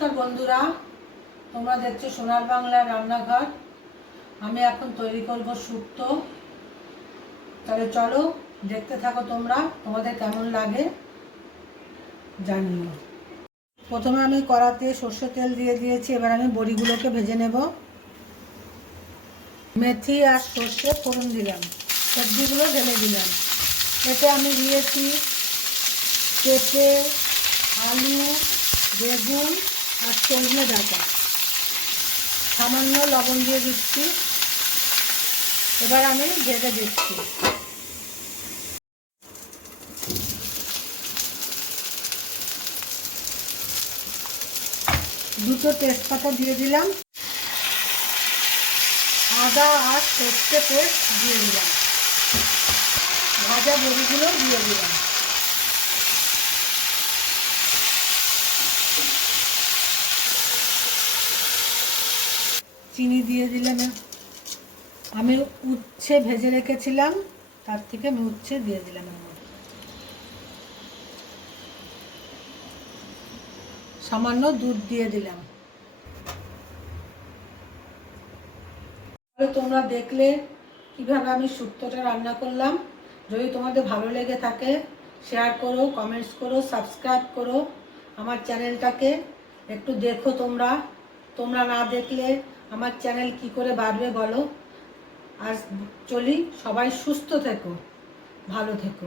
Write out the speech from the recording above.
নমস্কার বন্ধুরা, তোমরা দেখছো সোনার বাংলা রান্নাঘর। আমি এখন তৈরি করব শুক্তো। তাহলে চলো দেখতে থাকো, তোমাদের কেমন লাগে জানিও। প্রথমে আমি কড়াতে সর্ষের তেল দিয়ে দিয়েছি। এবার আমি বড়িগুলোকে ভেজে নেব। মেথি আর সর্ষে ফোড়ন দিলাম, সবজিগুলো ঢেলে দিলাম। এতে আমি দিয়েছি পেঁপে, আলু, বেগুন আর সজনে ডাঁটা। সামান্য লবণ দিয়ে দিচ্ছি। এবার আমি ভেজে দিচ্ছি। দুটো তেজপাতা দিয়ে দিলাম, আদা আর সর্ষে পেস্ট দিয়ে দিলাম, ভাজা বড়িগুলো দিয়ে দিলাম। চিনি দিয়ে দিলাম। আমি উচ্ছে ভেজে রেখেছিলাম, তার থেকে আমি উচ্ছে দিয়ে দিলাম। সামান্য দুধ দিয়ে দিলাম। তোমরা দেখলে কিভাবে আমি শুক্তোটা রান্না করলাম। যদি তোমাদের ভালো লেগে থাকে শেয়ার করো, কমেন্টস করো, সাবস্ক্রাইব করো আমার চ্যানেলটাকে। একটু দেখো তোমরা না দেখলে আমার চ্যানেল কি করে বাড়বে বলো। আর চলি, সবাই সুস্থ থেকো, ভালো থেকো।